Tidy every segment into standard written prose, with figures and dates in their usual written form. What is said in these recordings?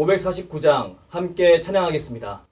549장 함께 찬양하겠습니다.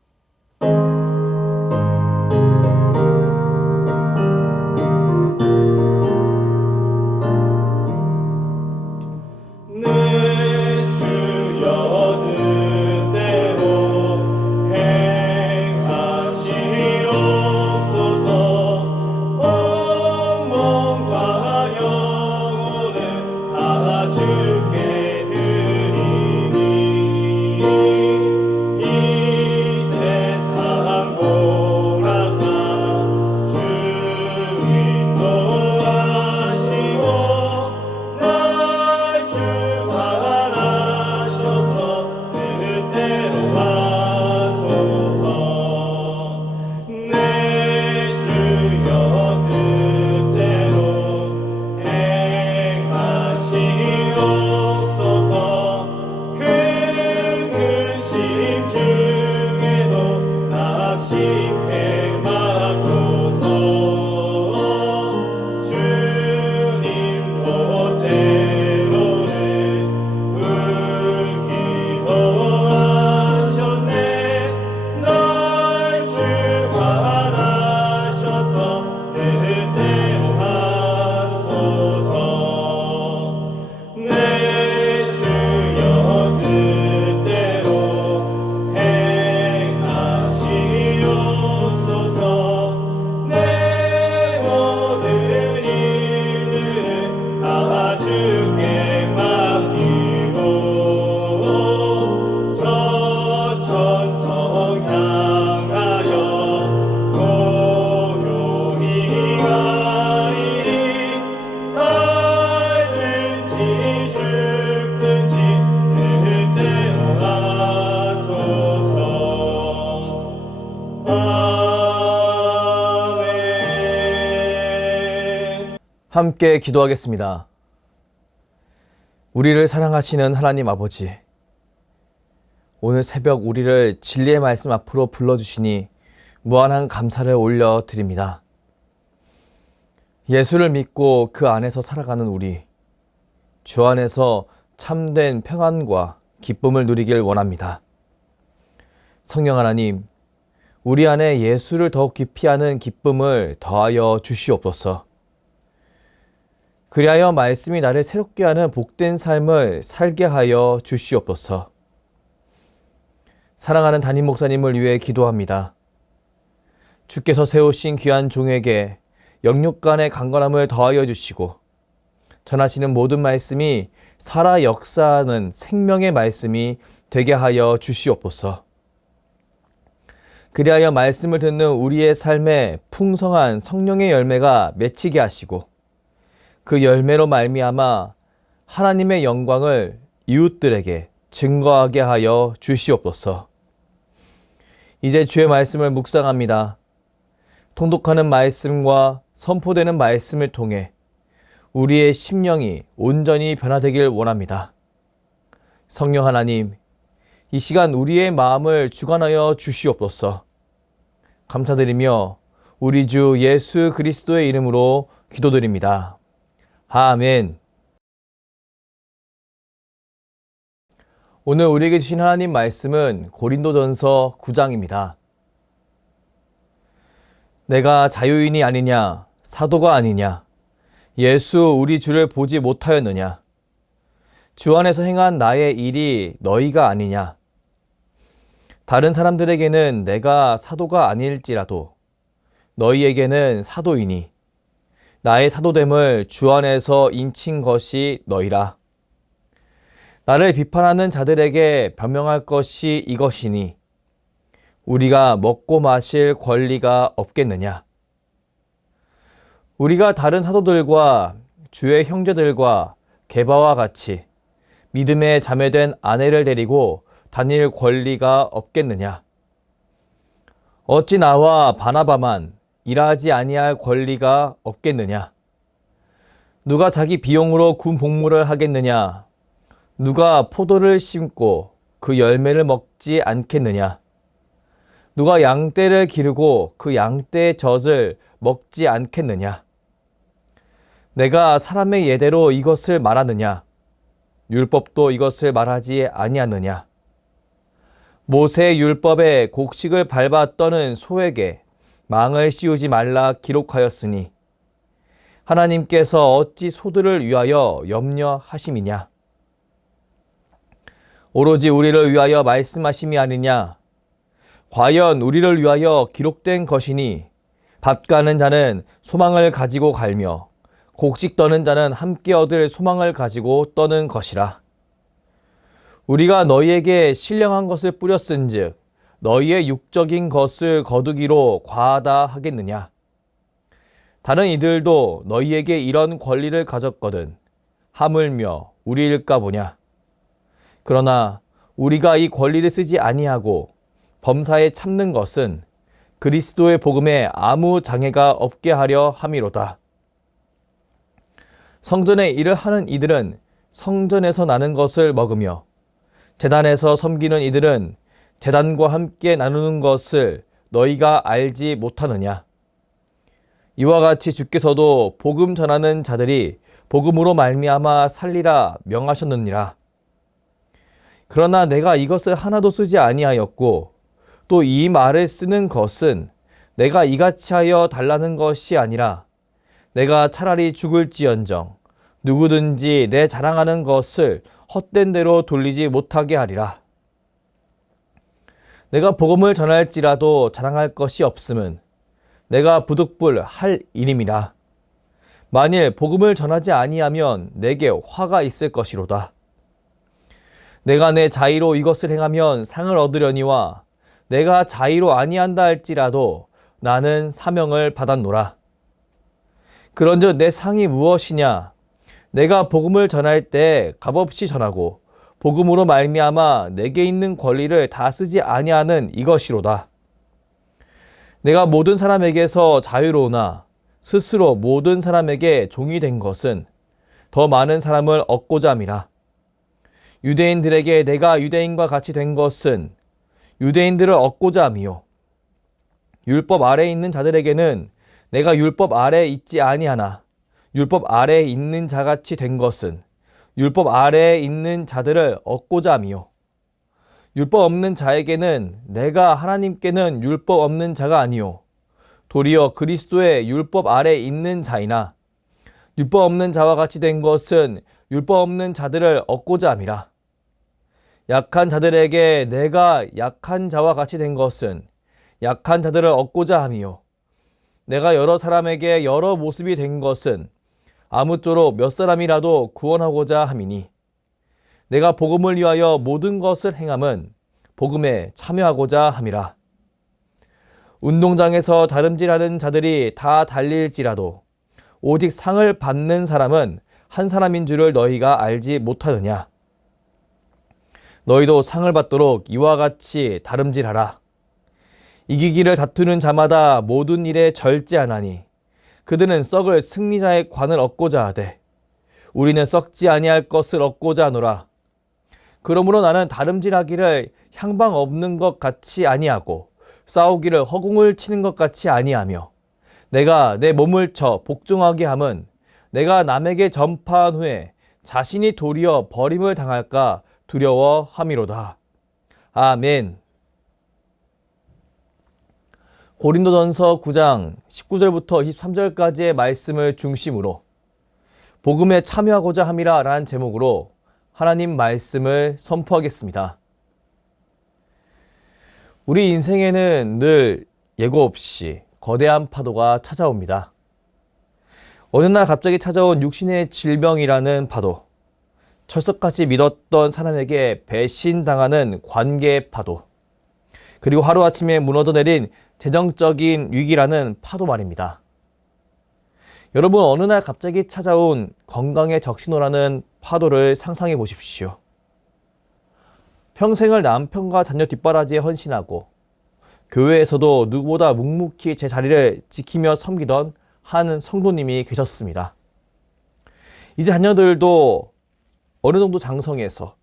함께 기도하겠습니다. 우리를 사랑하시는 하나님 아버지, 오늘 새벽 우리를 진리의 말씀 앞으로 불러주시니 무한한 감사를 올려드립니다. 예수를 믿고 그 안에서 살아가는 우리, 주 안에서 참된 평안과 기쁨을 누리길 원합니다. 성령 하나님, 우리 안에 예수를 더욱 깊이 아는 기쁨을 더하여 주시옵소서. 그리하여 말씀이 나를 새롭게 하는 복된 삶을 살게 하여 주시옵소서. 사랑하는 담임 목사님을 위해 기도합니다. 주께서 세우신 귀한 종에게 영육간의 강건함을 더하여 주시고 전하시는 모든 말씀이 살아 역사하는 생명의 말씀이 되게 하여 주시옵소서. 그리하여 말씀을 듣는 우리의 삶에 풍성한 성령의 열매가 맺히게 하시고 그 열매로 말미암아 하나님의 영광을 이웃들에게 증거하게 하여 주시옵소서. 이제 주의 말씀을 묵상합니다. 통독하는 말씀과 선포되는 말씀을 통해 우리의 심령이 온전히 변화되길 원합니다. 성령 하나님, 이 시간 우리의 마음을 주관하여 주시옵소서. 감사드리며 우리 주 예수 그리스도의 이름으로 기도드립니다. 아멘. 오늘 우리에게 주신 하나님 말씀은 고린도전서 9장입니다. 내가 자유인이 아니냐, 사도가 아니냐, 예수 우리 주를 보지 못하였느냐, 주 안에서 행한 나의 일이 너희가 아니냐. 다른 사람들에게는 내가 사도가 아닐지라도 너희에게는 사도이니 나의 사도됨을 주 안에서 인친 것이 너희라. 나를 비판하는 자들에게 변명할 것이 이것이니 우리가 먹고 마실 권리가 없겠느냐. 우리가 다른 사도들과 주의 형제들과 게바와 같이 믿음에 자매된 아내를 데리고 다닐 권리가 없겠느냐. 어찌 나와 바나바만 일하지 아니할 권리가 없겠느냐. 누가 자기 비용으로 군 복무를 하겠느냐. 누가 포도를 심고 그 열매를 먹지 않겠느냐. 누가 양떼를 기르고 그 양떼의 젖을 먹지 않겠느냐. 내가 사람의 예대로 이것을 말하느냐. 율법도 이것을 말하지 아니하느냐. 모세의 율법에 곡식을 밟아 떠는 소에게 망을 씌우지 말라 기록하였으니 하나님께서 어찌 소들을 위하여 염려하심이냐. 오로지 우리를 위하여 말씀하심이 아니냐. 과연 우리를 위하여 기록된 것이니 밭 가는 자는 소망을 가지고 갈며 곡식 떠는 자는 함께 얻을 소망을 가지고 떠는 것이라. 우리가 너희에게 신령한 것을 뿌렸은즉 너희의 육적인 것을 거두기로 과하다 하겠느냐. 다른 이들도 너희에게 이런 권리를 가졌거든 하물며 우리일까 보냐. 그러나 우리가 이 권리를 쓰지 아니하고 범사에 참는 것은 그리스도의 복음에 아무 장애가 없게 하려 함이로다. 성전의 일을 하는 이들은 성전에서 나는 것을 먹으며 제단에서 섬기는 이들은 제단과 함께 나누는 것을 너희가 알지 못하느냐. 이와 같이 주께서도 복음 전하는 자들이 복음으로 말미암아 살리라 명하셨느니라. 그러나 내가 이것을 하나도 쓰지 아니하였고 또 이 말을 쓰는 것은 내가 이같이 하여 달라는 것이 아니라 내가 차라리 죽을지언정 누구든지 내 자랑하는 것을 헛된 대로 돌리지 못하게 하리라. 내가 복음을 전할지라도 자랑할 것이 없음은 내가 부득불 할 일임이라. 만일 복음을 전하지 아니하면 내게 화가 있을 것이로다. 내가 내 자의로 이것을 행하면 상을 얻으려니와 내가 자의로 아니한다 할지라도 나는 사명을 받았노라. 그런즉 내 상이 무엇이냐? 내가 복음을 전할 때 값없이 전하고 복음으로 말미암아 내게 있는 권리를 다 쓰지 아니하는 이것이로다. 내가 모든 사람에게서 자유로우나 스스로 모든 사람에게 종이 된 것은 더 많은 사람을 얻고자 함이라. 유대인들에게 내가 유대인과 같이 된 것은 유대인들을 얻고자 함이요 율법 아래에 있는 자들에게는 내가 율법 아래에 있지 아니하나 율법 아래에 있는 자같이 된 것은 율법 아래에 있는 자들을 얻고자 함이요 율법 없는 자에게는 내가 하나님께는 율법 없는 자가 아니요 도리어 그리스도의 율법 아래에 있는 자이나 율법 없는 자와 같이 된 것은 율법 없는 자들을 얻고자 함이라. 약한 자들에게 내가 약한 자와 같이 된 것은 약한 자들을 얻고자 함이요 내가 여러 사람에게 여러 모습이 된 것은 아무쪼록 몇 사람이라도 구원하고자 함이니 내가 복음을 위하여 모든 것을 행함은 복음에 참여하고자 함이라. 운동장에서 다름질하는 자들이 다 달릴지라도 오직 상을 받는 사람은 한 사람인 줄을 너희가 알지 못하느냐. 너희도 상을 받도록 이와 같이 다름질하라. 이기기를 다투는 자마다 모든 일에 절제하나니 그들은 썩을 승리자의 관을 얻고자 하되 우리는 썩지 아니할 것을 얻고자 하노라. 그러므로 나는 다름질하기를 향방 없는 것 같이 아니하고 싸우기를 허공을 치는 것 같이 아니하며 내가 내 몸을 쳐 복종하게 함은 내가 남에게 전파한 후에 자신이 도리어 버림을 당할까 두려워함이로다. 아멘. 고린도전서 9장 19절부터 23절까지의 말씀을 중심으로 복음에 참여하고자 함이라 라는 제목으로 하나님 말씀을 선포하겠습니다. 우리 인생에는 늘 예고 없이 거대한 파도가 찾아옵니다. 어느 날 갑자기 찾아온 육신의 질병이라는 파도, 철석같이 믿었던 사람에게 배신당하는 관계의 파도, 그리고 하루아침에 무너져 내린 재정적인 위기라는 파도 말입니다. 여러분, 어느 날 갑자기 찾아온 건강의 적신호라는 파도를 상상해 보십시오. 평생을 남편과 자녀 뒷바라지에 헌신하고 교회에서도 누구보다 묵묵히 제 자리를 지키며 섬기던 한 성도님이 계셨습니다. 이제 자녀들도 어느 정도 장성해서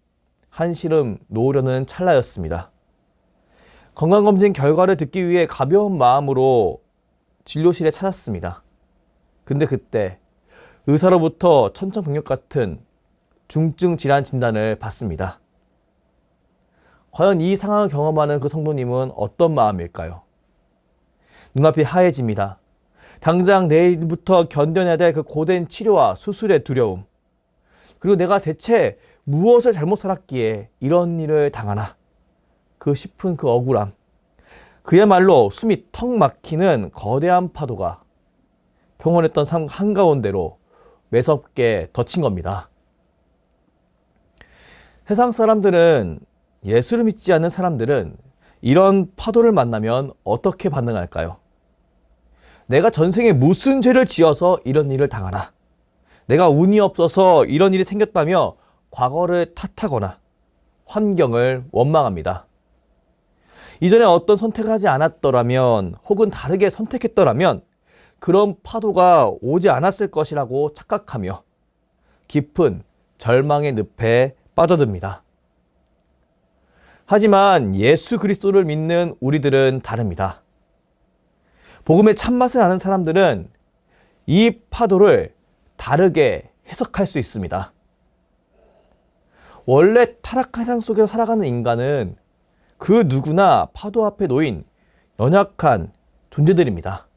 한시름 놓으려는 찰나였습니다. 건강검진 결과를 듣기 위해 가벼운 마음으로 진료실에 찾았습니다. 근데 그때 의사로부터 천천벽력 같은 중증 질환 진단을 받습니다. 과연 이 상황을 경험하는 그 성도님은 어떤 마음일까요? 눈앞이 하얘집니다. 당장 내일부터 견뎌내야 될 그 고된 치료와 수술의 두려움, 그리고 내가 대체 무엇을 잘못 살았기에 이런 일을 당하나, 싶은 그 억울함, 그야말로 숨이 턱 막히는 거대한 파도가 평온했던 삶 한가운데로 매섭게 덮친 겁니다. 세상 사람들은, 예수를 믿지 않는 사람들은 이런 파도를 만나면 어떻게 반응할까요? 내가 전생에 무슨 죄를 지어서 이런 일을 당하나, 내가 운이 없어서 이런 일이 생겼다며 과거를 탓하거나 환경을 원망합니다. 이전에 어떤 선택을 하지 않았더라면, 혹은 다르게 선택했더라면 그런 파도가 오지 않았을 것이라고 착각하며 깊은 절망의 늪에 빠져듭니다. 하지만 예수 그리스도를 믿는 우리들은 다릅니다. 복음의 참맛을 아는 사람들은 이 파도를 다르게 해석할 수 있습니다. 원래 타락한 세상 속에서 살아가는 인간은 그 누구나 파도 앞에 놓인 연약한 존재들입니다.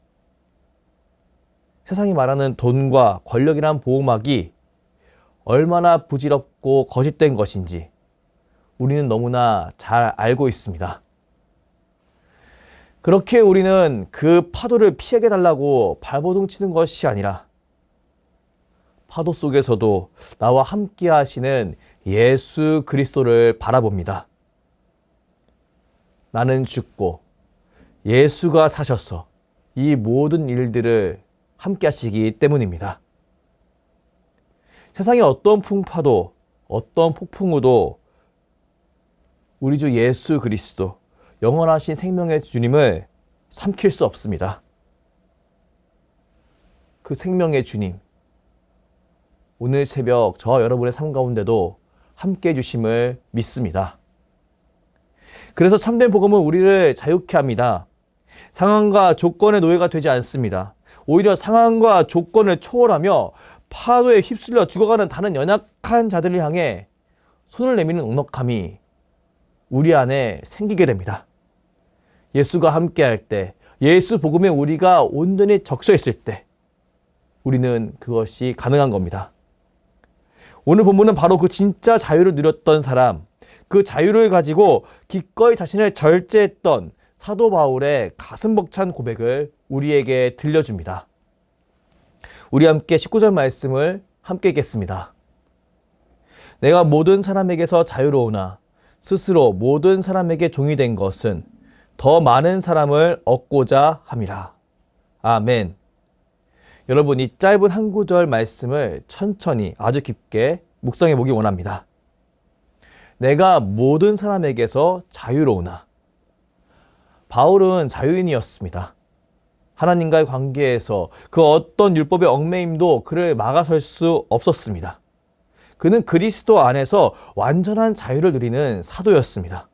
세상이 말하는 돈과 권력이란 보호막이 얼마나 부질없고 거짓된 것인지 우리는 너무나 잘 알고 있습니다. 그렇게 우리는 그 파도를 피하게 달라고 발버둥 치는 것이 아니라 파도 속에서도 나와 함께 하시는 예수 그리스도를 바라봅니다. 나는 죽고 예수가 사셔서 이 모든 일들을 함께 하시기 때문입니다. 세상의 어떤 풍파도, 어떤 폭풍우도 우리 주 예수 그리스도, 영원하신 생명의 주님을 삼킬 수 없습니다. 그 생명의 주님, 오늘 새벽 저와 여러분의 삶 가운데도 함께 해주심을 믿습니다. 그래서 참된 복음은 우리를 자유케 합니다. 상황과 조건의 노예가 되지 않습니다. 오히려 상황과 조건을 초월하며 파도에 휩쓸려 죽어가는 다른 연약한 자들을 향해 손을 내미는 넉넉함이 우리 안에 생기게 됩니다. 예수가 함께할 때, 예수 복음에 우리가 온전히 적셔 있을 때 우리는 그것이 가능한 겁니다. 오늘 본문은 바로 그 진짜 자유를 누렸던 사람, 그 자유를 가지고 기꺼이 자신을 절제했던 사도 바울의 가슴 벅찬 고백을 우리에게 들려줍니다. 우리 함께 19절 말씀을 함께 읽겠습니다. 내가 모든 사람에게서 자유로우나 스스로 모든 사람에게 종이 된 것은 더 많은 사람을 얻고자 함이라. 아멘. 여러분, 이 짧은 한 구절 말씀을 천천히 아주 깊게 묵상해 보기 원합니다. 내가 모든 사람에게서 자유로우나. 바울은 자유인이었습니다. 하나님과의 관계에서 그 어떤 율법의 얽매임도 그를 막아설 수 없었습니다. 그는 그리스도 안에서 완전한 자유를 누리는 사도였습니다.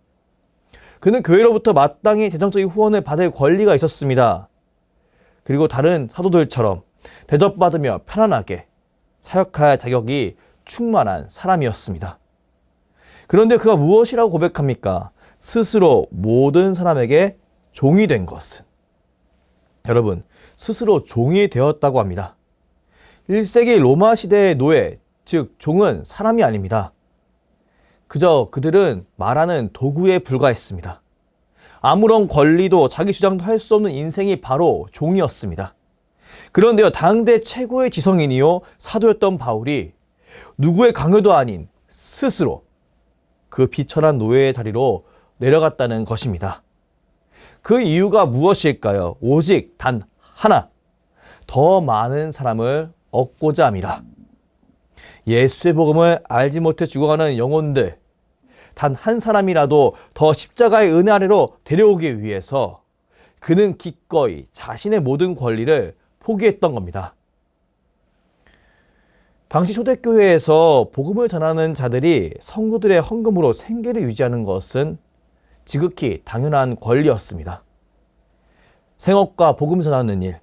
그는 교회로부터 마땅히 재정적인 후원을 받을 권리가 있었습니다. 그리고 다른 사도들처럼 대접받으며 편안하게 사역할 자격이 충만한 사람이었습니다. 그런데 그가 무엇이라고 고백합니까? 스스로 모든 사람에게 종이 된 것은. 여러분, 스스로 종이 되었다고 합니다. 1세기 로마 시대의 노예, 즉 종은 사람이 아닙니다. 그저 그들은 말하는 도구에 불과했습니다. 아무런 권리도 자기 주장도 할 수 없는 인생이 바로 종이었습니다. 그런데요, 당대 최고의 지성인이요 사도였던 바울이 누구의 강요도 아닌 스스로 그 비천한 노예의 자리로 내려갔다는 것입니다. 그 이유가 무엇일까요? 오직 단 하나, 더 많은 사람을 얻고자 함이라. 예수의 복음을 알지 못해 죽어가는 영혼들, 단 한 사람이라도 더 십자가의 은혜 아래로 데려오기 위해서 그는 기꺼이 자신의 모든 권리를 포기했던 겁니다. 당시 초대교회에서 복음을 전하는 자들이 성도들의 헌금으로 생계를 유지하는 것은 지극히 당연한 권리였습니다. 생업과 복음 전하는 일,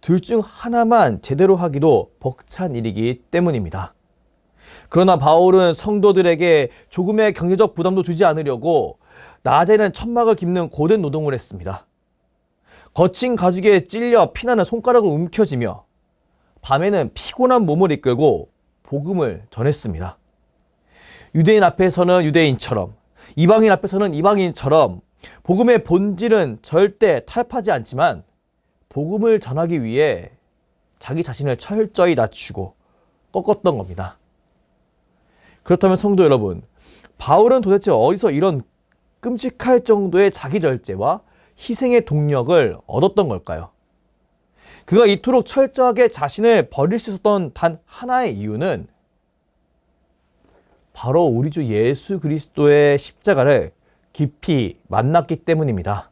둘 중 하나만 제대로 하기도 벅찬 일이기 때문입니다. 그러나 바울은 성도들에게 조금의 경제적 부담도 주지 않으려고 낮에는 천막을 깁는 고된 노동을 했습니다. 거친 가죽에 찔려 피나는 손가락을 움켜쥐며 밤에는 피곤한 몸을 이끌고 복음을 전했습니다. 유대인 앞에서는 유대인처럼, 이방인 앞에서는 이방인처럼 복음의 본질은 절대 타협하지 않지만 복음을 전하기 위해 자기 자신을 철저히 낮추고 꺾었던 겁니다. 그렇다면 성도 여러분, 바울은 도대체 어디서 이런 끔찍할 정도의 자기 절제와 희생의 동력을 얻었던 걸까요? 그가 이토록 철저하게 자신을 버릴 수 있었던 단 하나의 이유는 바로 우리 주 예수 그리스도의 십자가를 깊이 만났기 때문입니다.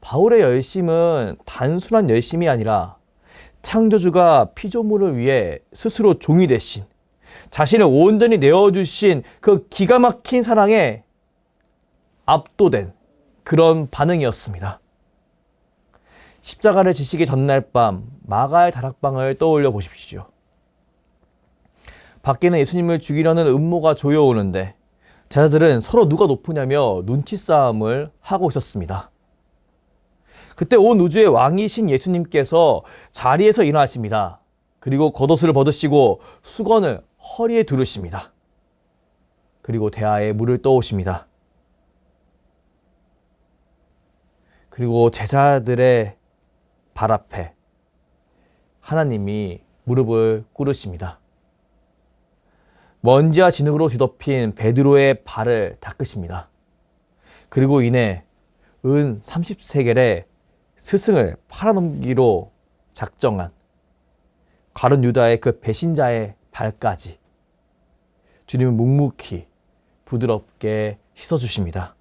바울의 열심은 단순한 열심이 아니라 창조주가 피조물을 위해 스스로 종이 되신, 자신을 온전히 내어주신 그 기가 막힌 사랑에 압도된 그런 반응이었습니다. 십자가를 지시기 전날 밤 마가의 다락방을 떠올려 보십시오. 밖에는 예수님을 죽이려는 음모가 조여오는데 제자들은 서로 누가 높으냐며 눈치 싸움을 하고 있었습니다. 그때 온 우주의 왕이신 예수님께서 자리에서 일어나십니다. 그리고 겉옷을 벗으시고 수건을 허리에 두르십니다. 그리고 대야에 물을 떠오십니다. 그리고 제자들의 발 앞에 하나님이 무릎을 꿇으십니다. 먼지와 진흙으로 뒤덮인 베드로의 발을 닦으십니다. 그리고 이내 은 30세겔의 스승을 팔아넘기로 작정한 가룟 유다의 그 배신자의 발까지 주님은 묵묵히 부드럽게 씻어주십니다.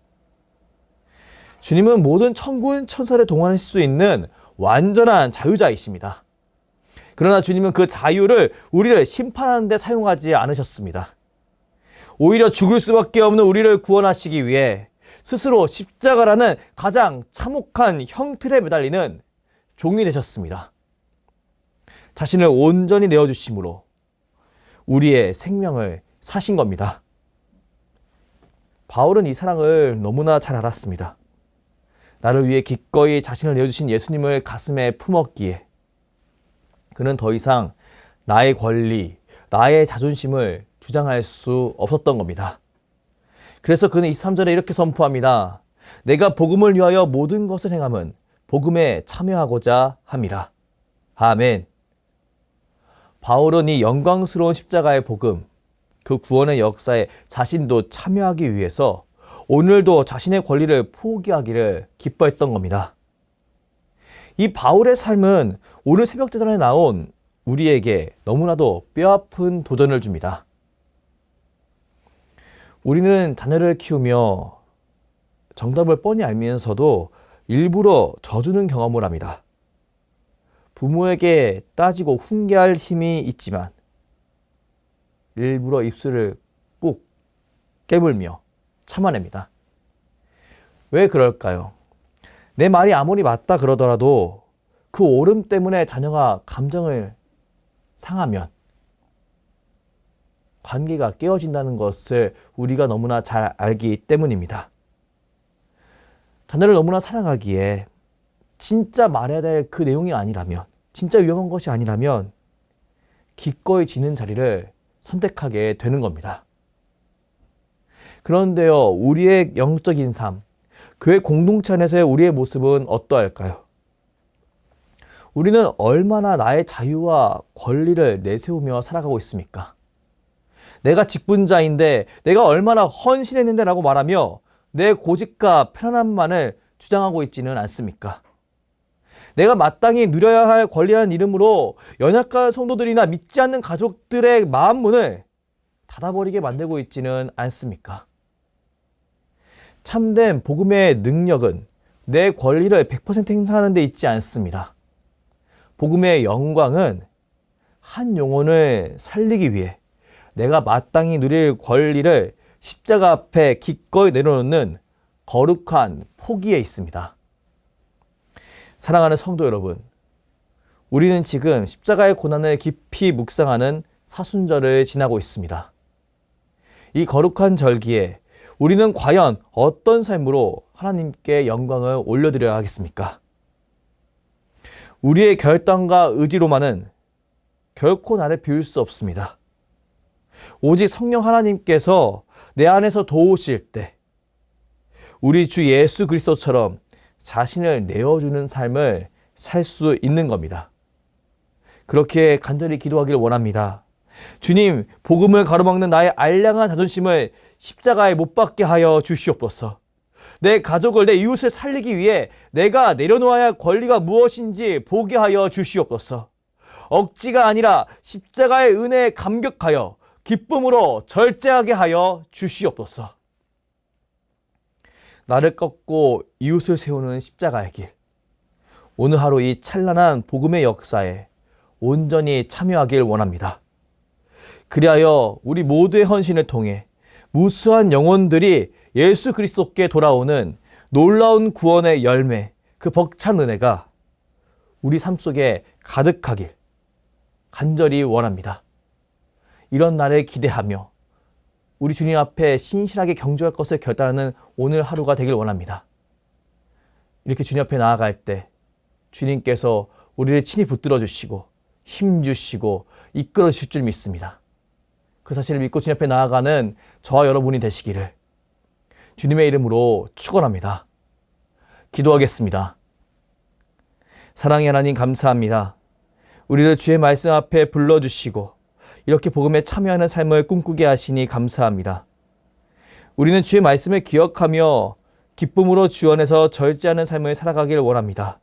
주님은 모든 천군 천사를 동원할 수 있는 완전한 자유자이십니다. 그러나 주님은 그 자유를 우리를 심판하는 데 사용하지 않으셨습니다. 오히려 죽을 수밖에 없는 우리를 구원하시기 위해 스스로 십자가라는 가장 참혹한 형틀에 매달리는 종이 되셨습니다. 자신을 온전히 내어주심으로 우리의 생명을 사신 겁니다. 바울은 이 사랑을 너무나 잘 알았습니다. 나를 위해 기꺼이 자신을 내어주신 예수님을 가슴에 품었기에 그는 더 이상 나의 권리, 나의 자존심을 주장할 수 없었던 겁니다. 그래서 그는 23절에 이렇게 선포합니다. 내가 복음을 위하여 모든 것을 행함은 복음에 참여하고자 함이라. 아멘. 바울은 이 영광스러운 십자가의 복음, 그 구원의 역사에 자신도 참여하기 위해서 오늘도 자신의 권리를 포기하기를 기뻐했던 겁니다. 이 바울의 삶은 오늘 새벽제단에 나온 우리에게 너무나도 뼈아픈 도전을 줍니다. 우리는 자녀를 키우며 정답을 뻔히 알면서도 일부러 져주는 경험을 합니다. 부모에게 따지고 훈계할 힘이 있지만 일부러 입술을 꾹 깨물며 참아냅니다. 왜 그럴까요? 내 말이 아무리 맞다 그러더라도 그 옳음 때문에 자녀가 감정을 상하면 관계가 깨어진다는 것을 우리가 너무나 잘 알기 때문입니다. 자녀를 너무나 사랑하기에 진짜 말해야 될 그 내용이 아니라면, 진짜 위험한 것이 아니라면 기꺼이 지는 자리를 선택하게 되는 겁니다. 그런데요, 우리의 영적인 삶, 교회 공동체 안에서의 우리의 모습은 어떠할까요? 우리는 얼마나 나의 자유와 권리를 내세우며 살아가고 있습니까? 내가 직분자인데 내가 얼마나 헌신했는데 라고 말하며 내 고집과 편안함만을 주장하고 있지는 않습니까? 내가 마땅히 누려야 할 권리라는 이름으로 연약한 성도들이나 믿지 않는 가족들의 마음 문을 닫아버리게 만들고 있지는 않습니까? 참된 복음의 능력은 내 권리를 100% 행사하는 데 있지 않습니다. 복음의 영광은 한 영혼을 살리기 위해 내가 마땅히 누릴 권리를 십자가 앞에 기꺼이 내려놓는 거룩한 포기에 있습니다. 사랑하는 성도 여러분, 우리는 지금 십자가의 고난을 깊이 묵상하는 사순절을 지나고 있습니다. 이 거룩한 절기에 우리는 과연 어떤 삶으로 하나님께 영광을 올려드려야 하겠습니까? 우리의 결단과 의지로만은 결코 나를 비울 수 없습니다. 오직 성령 하나님께서 내 안에서 도우실 때 우리 주 예수 그리스도처럼 자신을 내어주는 삶을 살 수 있는 겁니다. 그렇게 간절히 기도하기를 원합니다. 주님, 복음을 가로막는 나의 알량한 자존심을 십자가에 못 박게 하여 주시옵소서. 내 가족을, 내 이웃을 살리기 위해 내가 내려놓아야 할 권리가 무엇인지 보게 하여 주시옵소서. 억지가 아니라 십자가의 은혜에 감격하여 기쁨으로 절제하게 하여 주시옵소서. 나를 꺾고 이웃을 세우는 십자가의 길. 오늘 하루 이 찬란한 복음의 역사에 온전히 참여하길 원합니다. 그리하여 우리 모두의 헌신을 통해 무수한 영혼들이 예수 그리스도께 돌아오는 놀라운 구원의 열매, 그 벅찬 은혜가 우리 삶 속에 가득하길 간절히 원합니다. 이런 날을 기대하며 우리 주님 앞에 신실하게 경주할 것을 결단하는 오늘 하루가 되길 원합니다. 이렇게 주님 앞에 나아갈 때 주님께서 우리를 친히 붙들어 주시고 힘 주시고 이끌어 주실 줄 믿습니다. 그 사실을 믿고 주님 앞에 나아가는 저와 여러분이 되시기를 주님의 이름으로 축원합니다. 기도하겠습니다. 사랑의 하나님 감사합니다. 우리를 주의 말씀 앞에 불러주시고 이렇게 복음에 참여하는 삶을 꿈꾸게 하시니 감사합니다. 우리는 주의 말씀을 기억하며 기쁨으로 주 안에서 절제하는 삶을 살아가길 원합니다.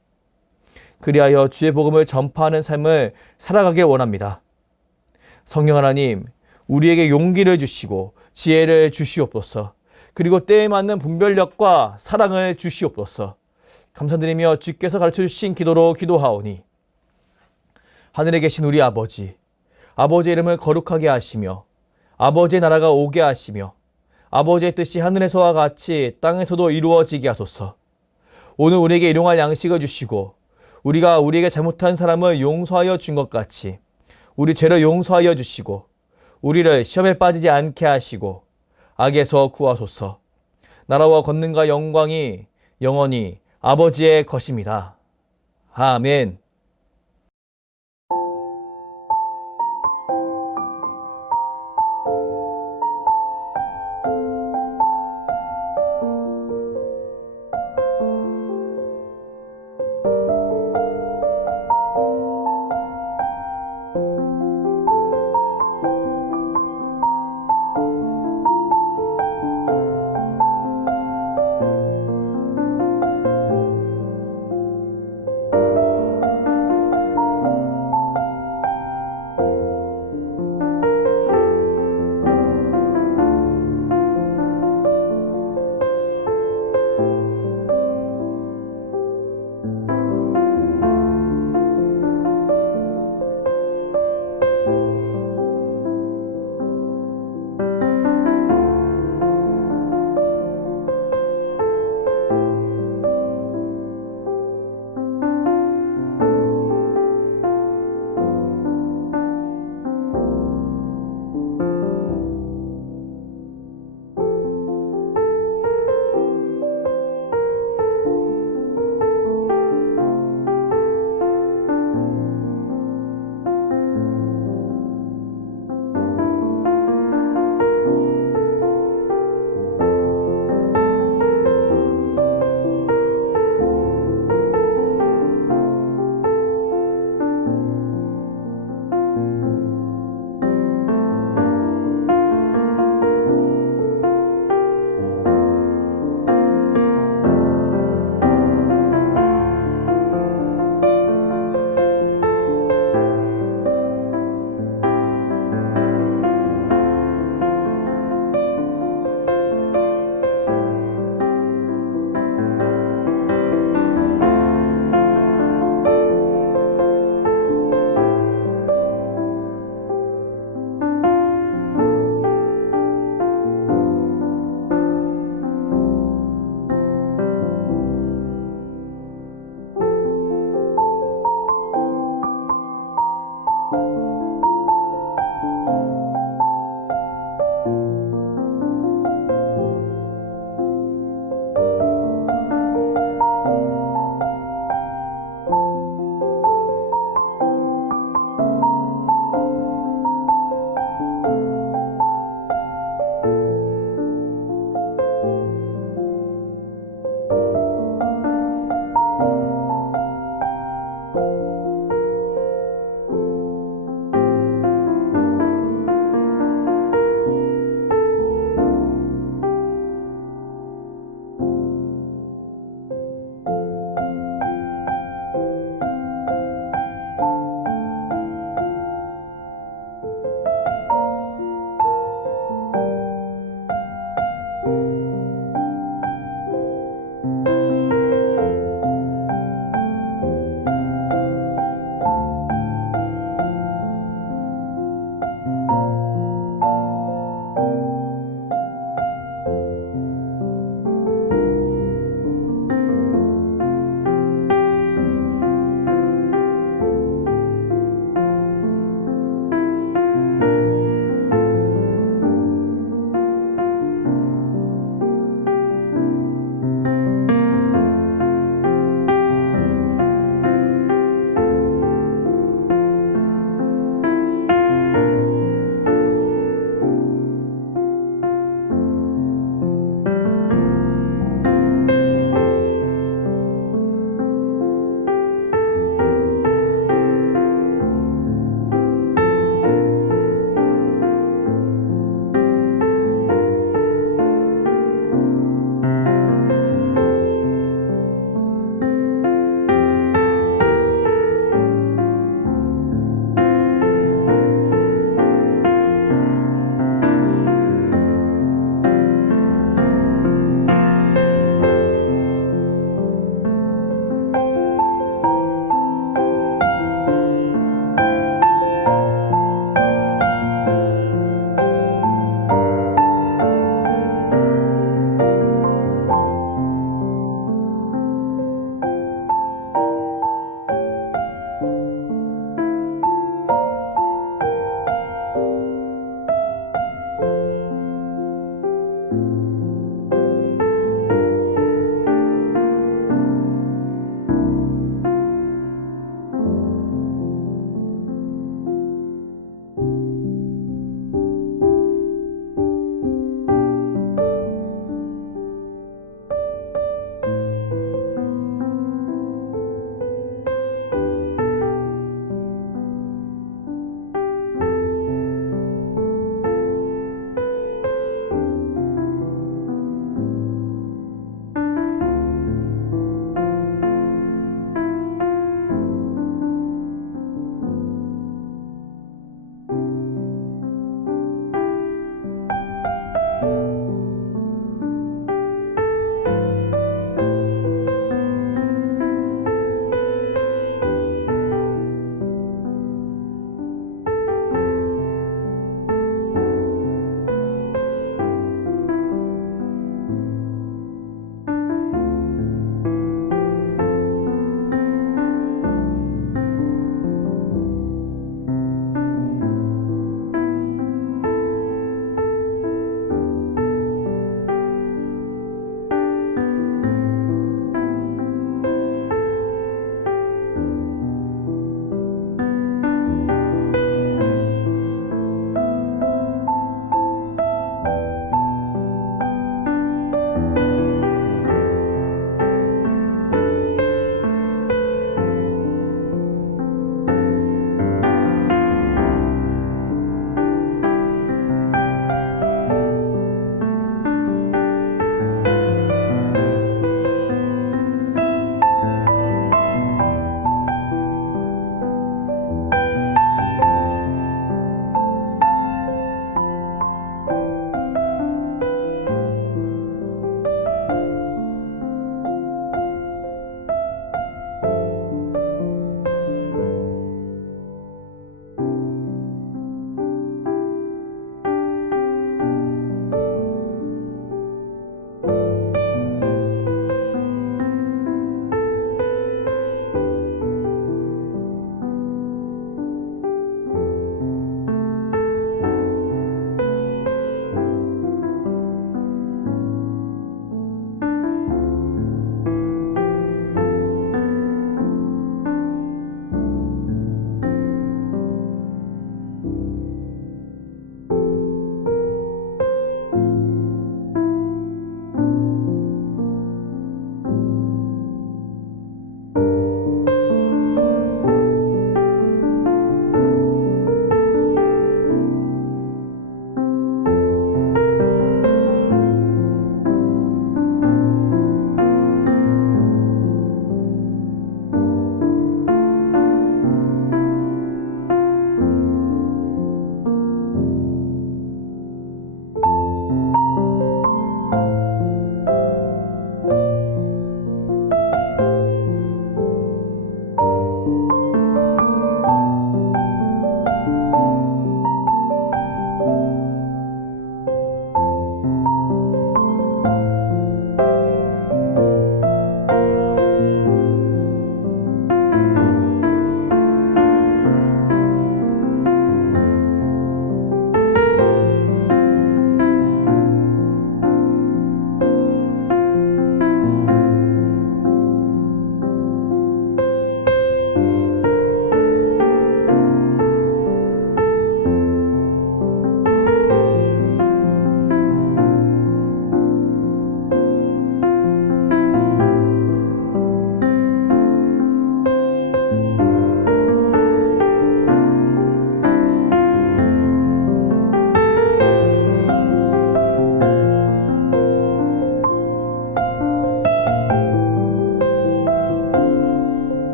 그리하여 주의 복음을 전파하는 삶을 살아가길 원합니다. 성령 하나님, 우리에게 용기를 주시고 지혜를 주시옵소서. 그리고 때에 맞는 분별력과 사랑을 주시옵소서. 감사드리며 주께서 가르쳐주신 기도로 기도하오니 하늘에 계신 우리 아버지, 아버지의 이름을 거룩하게 하시며 아버지의 나라가 오게 하시며 아버지의 뜻이 하늘에서와 같이 땅에서도 이루어지게 하소서. 오늘 우리에게 일용할 양식을 주시고 우리가 우리에게 잘못한 사람을 용서하여 준 것 같이 우리 죄를 용서하여 주시고 우리를 시험에 빠지지 않게 하시고 악에서 구하소서. 나라와 권능과 영광이 영원히 아버지의 것입니다. 아멘.